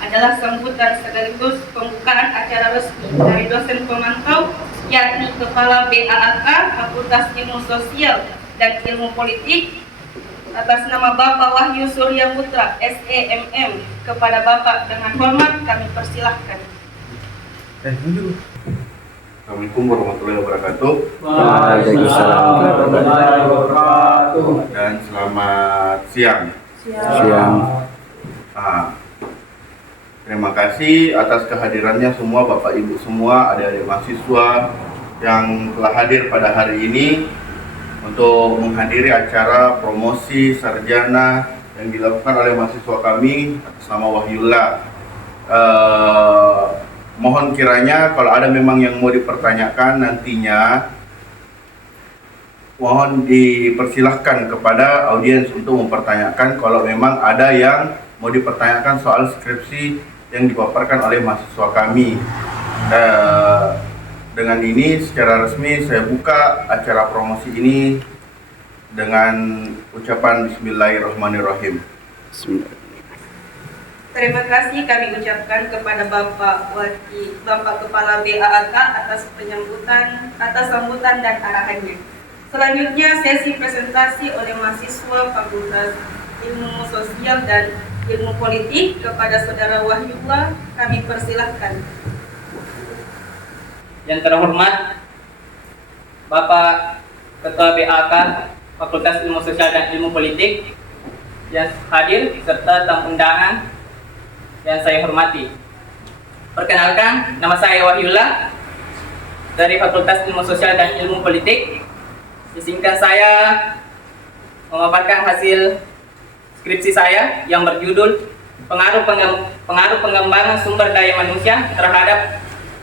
adalah sambutan sekaligus pembukaan acara resmi dari dosen pemantau, yakni Kepala BAAK Fakultas Ilmu Sosial dan Ilmu Politik, atas nama Bapak Wahyu Surya Putra, SEMM. Kepada Bapak dengan hormat kami persilahkan. Assalamualaikum warahmatullahi wabarakatuh. Waalaikumsalam warahmatullahi wabarakatuh. Dan selamat siang. Siang. Terima kasih atas kehadirannya semua Bapak Ibu semua, adik-adik mahasiswa yang telah hadir pada hari ini untuk menghadiri acara promosi sarjana yang dilakukan oleh mahasiswa kami atas nama Wahyullah. Mohon kiranya kalau ada memang yang mau dipertanyakan nantinya, mohon dipersilahkan kepada audiens untuk mempertanyakan kalau memang ada yang mau dipertanyakan soal skripsi yang dipaparkan oleh mahasiswa kami. Dengan ini secara resmi saya buka acara promosi ini dengan ucapan Bismillahirrahmanirrahim. Terima kasih kami ucapkan kepada Bapak Kepala BAAK atas sambutan dan arahannya. Selanjutnya sesi presentasi oleh mahasiswa Fakultas Ilmu Sosial dan Ilmu Politik kepada Saudara Wahyullah, kami persilahkan. Yang terhormat Bapak Ketua BAAK Fakultas Ilmu Sosial dan Ilmu Politik yang hadir serta tamu undangan yang saya hormati. Perkenalkan, nama saya Wahyullah dari Fakultas Ilmu Sosial dan Ilmu Politik. Disingkat saya memaparkan hasil skripsi saya yang berjudul Pengaruh Pengembangan Sumber Daya Manusia terhadap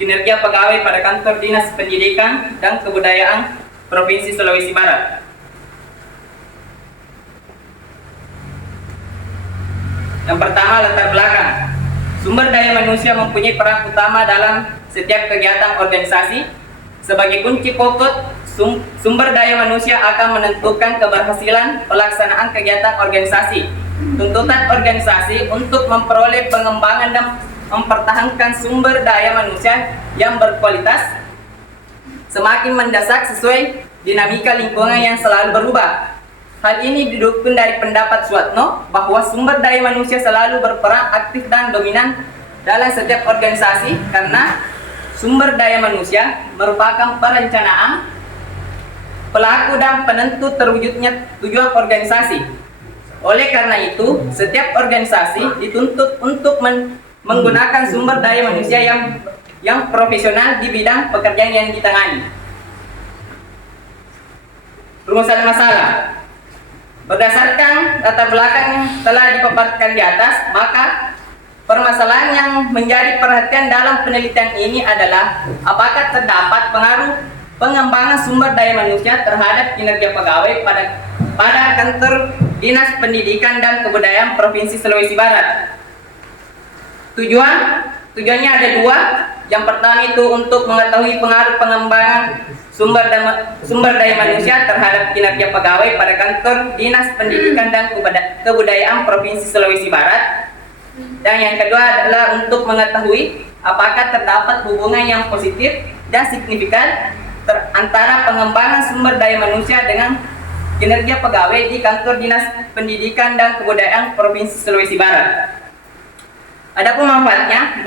Kinerja Pegawai pada Kantor Dinas Pendidikan dan Kebudayaan Provinsi Sulawesi Barat. Yang pertama, latar belakang. Sumber daya manusia mempunyai peran utama dalam setiap kegiatan organisasi. Sebagai kunci pokok, sumber daya manusia akan menentukan keberhasilan pelaksanaan kegiatan organisasi. Tuntutan organisasi untuk memperoleh pengembangan dan mempertahankan sumber daya manusia yang berkualitas semakin mendesak sesuai dinamika lingkungan yang selalu berubah. Hal ini didukung dari pendapat Suatno bahwa sumber daya manusia selalu berperan aktif dan dominan dalam setiap organisasi karena sumber daya manusia merupakan perencanaan, pelaku dan penentu terwujudnya tujuan organisasi. Oleh karena itu, setiap organisasi dituntut untuk menggunakan sumber daya manusia yang profesional di bidang pekerjaan yang ditangani. Rumusan masalah. Berdasarkan latar belakang yang telah dipaparkan di atas, maka permasalahan yang menjadi perhatian dalam penelitian ini adalah apakah terdapat pengaruh pengembangan sumber daya manusia terhadap kinerja pegawai pada Kantor Dinas Pendidikan dan Kebudayaan Provinsi Sulawesi Barat. Tujuannya ada dua. Yang pertama itu untuk mengetahui pengaruh pengembangan sumber daya manusia terhadap kinerja pegawai pada Kantor Dinas Pendidikan dan Kebudayaan Provinsi Sulawesi Barat. Dan yang kedua adalah untuk mengetahui apakah terdapat hubungan yang positif dan signifikan antara pengembangan sumber daya manusia dengan kinerja pegawai di Kantor Dinas Pendidikan dan Kebudayaan Provinsi Sulawesi Barat. Adapun manfaatnya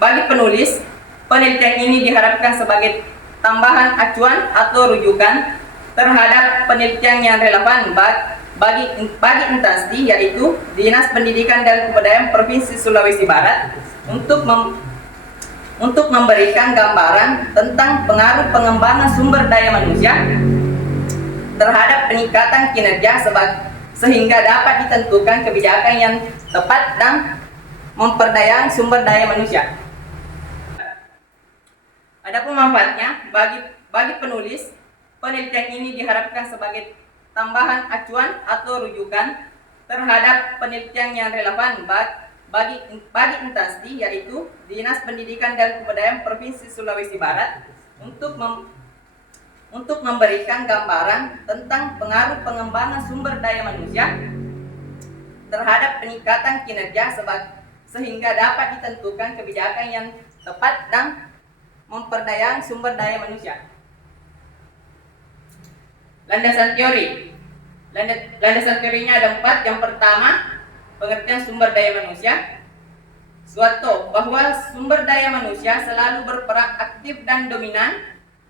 bagi penulis, penelitian ini diharapkan sebagai tambahan acuan atau rujukan terhadap penelitian yang relevan bagi instansi, yaitu Dinas Pendidikan dan Kebudayaan Provinsi Sulawesi Barat untuk memberikan gambaran tentang pengaruh pengembangan sumber daya manusia terhadap peningkatan kinerja sehingga dapat ditentukan kebijakan yang tepat dan memperdayaan sumber daya manusia. Adapun manfaatnya bagi penulis, penelitian ini diharapkan sebagai tambahan acuan atau rujukan terhadap penelitian yang relevan bagi instansi, yaitu Dinas Pendidikan dan Kebudayaan Provinsi Sulawesi Barat untuk memberikan gambaran tentang pengaruh pengembangan sumber daya manusia terhadap peningkatan kinerja sehingga dapat ditentukan kebijakan yang tepat dan memperdayaan sumber daya manusia. Landasan teori. Landasan teorinya ada 4. Yang pertama, pengertian sumber daya manusia. Suatu bahwa sumber daya manusia selalu berperan aktif dan dominan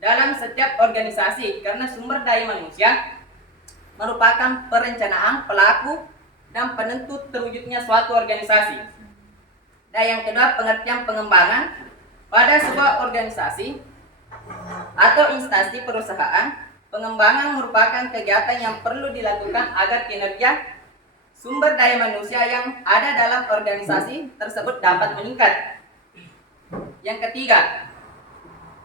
dalam setiap organisasi karena sumber daya manusia merupakan perencanaan, pelaku, dan penentu terwujudnya suatu organisasi. Dan yang kedua, pengertian pengembangan. Pada sebuah organisasi atau instansi perusahaan, pengembangan merupakan kegiatan yang perlu dilakukan agar kinerja sumber daya manusia yang ada dalam organisasi tersebut dapat meningkat. Yang ketiga,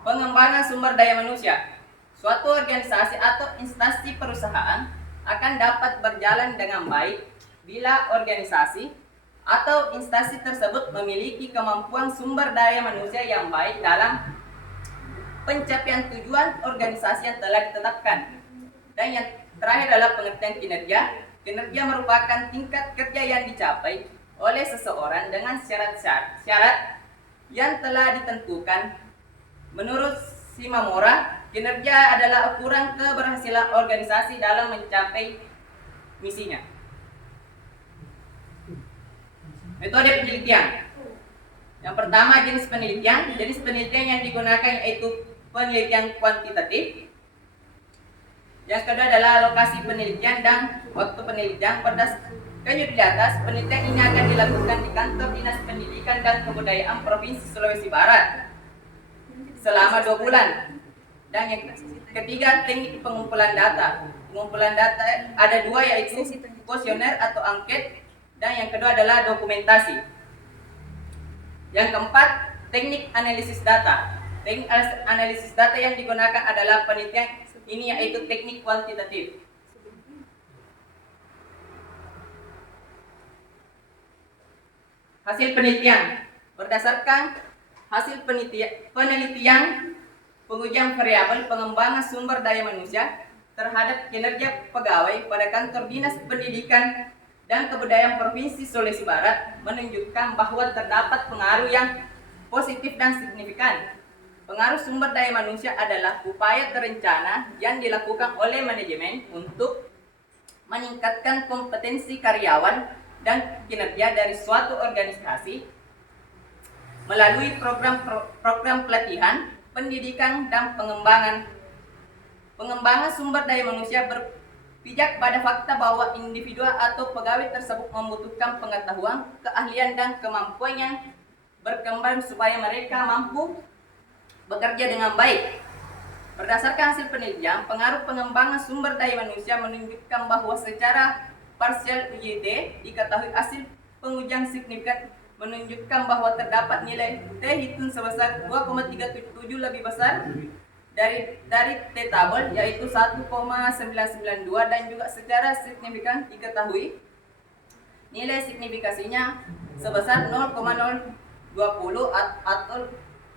pengembangan sumber daya manusia. Suatu organisasi atau instansi perusahaan akan dapat berjalan dengan baik bila organisasi atau instansi tersebut memiliki kemampuan sumber daya manusia yang baik dalam pencapaian tujuan organisasi yang telah ditetapkan. Dan yang terakhir adalah pengertian kinerja. Kinerja merupakan tingkat kerja yang dicapai oleh seseorang dengan syarat-syarat yang telah ditentukan. Menurut Shimamura, kinerja adalah ukuran keberhasilan organisasi dalam mencapai misinya. Metode penelitian. Yang pertama, jenis penelitian. Jenis penelitian yang digunakan yaitu penelitian kuantitatif. Yang kedua adalah lokasi penelitian dan waktu penelitian. Berdasarkan di atas, penelitian ini akan dilakukan di kantor Dinas Pendidikan dan Kebudayaan Provinsi Sulawesi Barat selama 2 bulan. Dan yang ketiga, teknik pengumpulan data. Pengumpulan data ada 2, yaitu kuesioner atau angket, dan yang kedua adalah dokumentasi. Yang keempat, teknik analisis data. Teknik analisis data yang digunakan adalah penelitian ini yaitu teknik kuantitatif. Hasil penelitian. Berdasarkan hasil penelitian pengujian variabel pengembangan sumber daya manusia terhadap kinerja pegawai pada kantor Dinas Pendidikan dan Kebudayaan Provinsi Sulawesi Barat menunjukkan bahwa terdapat pengaruh yang positif dan signifikan. Pengaruh sumber daya manusia adalah upaya terencana yang dilakukan oleh manajemen untuk meningkatkan kompetensi karyawan dan kinerja dari suatu organisasi melalui program pelatihan, pendidikan, dan pengembangan sumber daya manusia berpijak pada fakta bahwa individu atau pegawai tersebut membutuhkan pengetahuan, keahlian, dan kemampuan yang berkembang supaya mereka mampu bekerja dengan baik. Berdasarkan hasil penelitian, pengaruh pengembangan sumber daya manusia menunjukkan bahwa secara parsial UJT diketahui hasil pengujian signifikan menunjukkan bahwa terdapat nilai T hitung sebesar 2,377 lebih besar dari T tabel yaitu 1,992 dan juga secara signifikan diketahui nilai signifikasinya sebesar 0,020 atau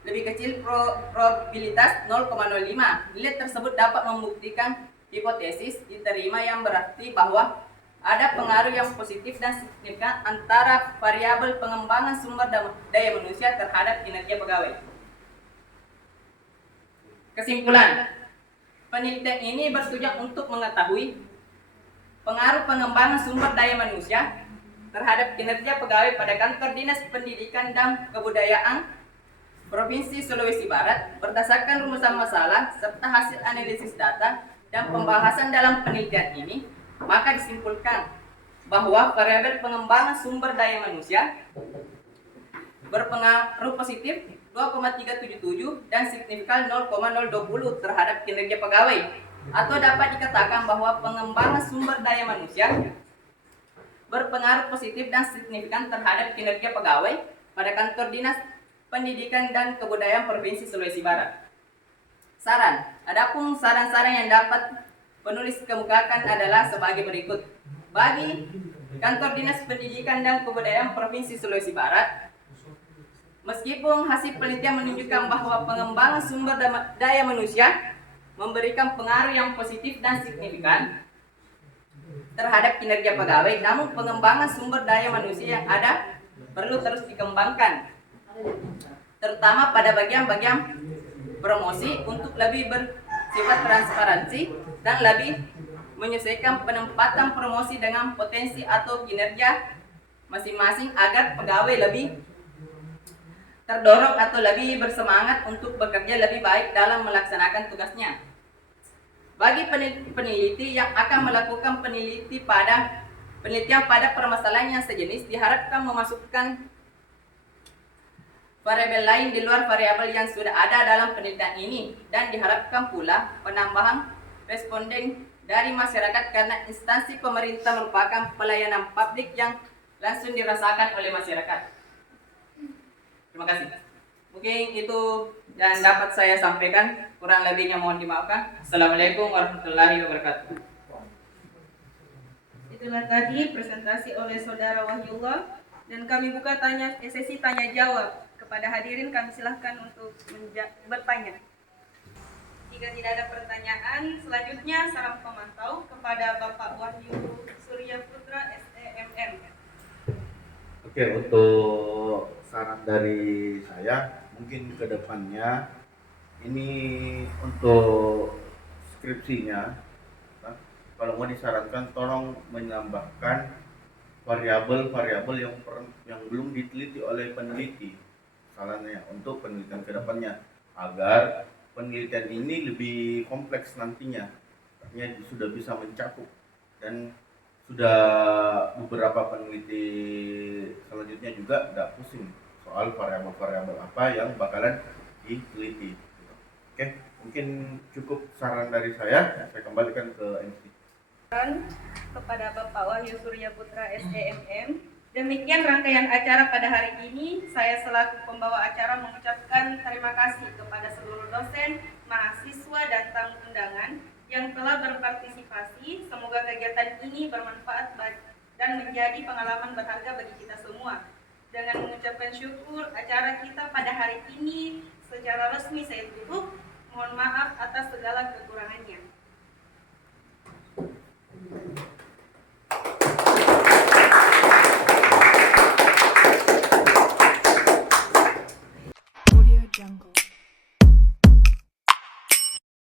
lebih kecil probabilitas 0,05. Nilai tersebut dapat membuktikan hipotesis diterima yang berarti bahwa ada pengaruh yang positif dan signifikan antara variabel pengembangan sumber daya manusia terhadap kinerja pegawai. Kesimpulan, penelitian ini bertujuan untuk mengetahui pengaruh pengembangan sumber daya manusia terhadap kinerja pegawai pada kantor Dinas Pendidikan dan Kebudayaan Provinsi Sulawesi Barat berdasarkan rumusan masalah serta hasil analisis data dan pembahasan dalam penelitian ini, maka disimpulkan bahwa variabel pengembangan sumber daya manusia berpengaruh positif 2,377 dan signifikan 0,020 terhadap kinerja pegawai, atau dapat dikatakan bahwa pengembangan sumber daya manusia berpengaruh positif dan signifikan terhadap kinerja pegawai pada kantor Dinas Pendidikan dan Kebudayaan Provinsi Sulawesi Barat. Saran. Adapun saran-saran yang dapat penulis kemukakan adalah sebagai berikut. Bagi kantor Dinas Pendidikan dan Kebudayaan Provinsi Sulawesi Barat, meskipun hasil penelitian menunjukkan bahwa pengembangan sumber daya manusia memberikan pengaruh yang positif dan signifikan terhadap kinerja pegawai, namun pengembangan sumber daya manusia yang ada perlu terus dikembangkan, terutama pada bagian-bagian promosi untuk lebih bersifat transparansi dan lebih menyesuaikan penempatan promosi dengan potensi atau kinerja masing-masing agar pegawai lebih terdorong atau lebih bersemangat untuk bekerja lebih baik dalam melaksanakan tugasnya. Bagi peneliti yang akan melakukan penelitian pada permasalahan yang sejenis, diharapkan memasukkan variabel lain di luar variabel yang sudah ada dalam penelitian ini, dan diharapkan pula penambahan responden dari masyarakat karena instansi pemerintah merupakan pelayanan publik yang langsung dirasakan oleh masyarakat. Terima kasih. Mungkin itu yang dapat saya sampaikan. Kurang lebihnya mohon dimaafkan. Assalamualaikum warahmatullahi wabarakatuh. Itulah tadi presentasi oleh Saudara Wahyullah, dan kami buka sesi tanya jawab. Kepada hadirin kami silahkan untuk bertanya. Jika tidak ada pertanyaan, selanjutnya salam pemantau kepada Bapak Wahyu Surya Putra SEMM. Oke, untuk saran dari saya, mungkin ke depannya ini untuk skripsinya, nah, kalau mau disarankan tolong menambahkan variabel-variabel yang belum diteliti oleh peneliti, sarannya untuk penelitian ke depannya, agar penelitian ini lebih kompleks nantinya, artinya sudah bisa mencakup, dan sudah beberapa peneliti selanjutnya juga tidak pusing soal variabel-variabel apa yang bakalan diteliti. Oke, mungkin cukup saran dari saya kembalikan ke MC. Kepada Bapak Wahyu Surya Putra SEMM. Demikian rangkaian acara pada hari ini. Saya selaku pembawa acara mengucapkan terima kasih kepada seluruh dosen, mahasiswa, dan tamu undangan yang telah berpartisipasi. Semoga kegiatan ini bermanfaat dan menjadi pengalaman berharga bagi kita semua. Dengan mengucapkan syukur, acara kita pada hari ini secara resmi saya tutup. Mohon maaf atas segala kekurangannya.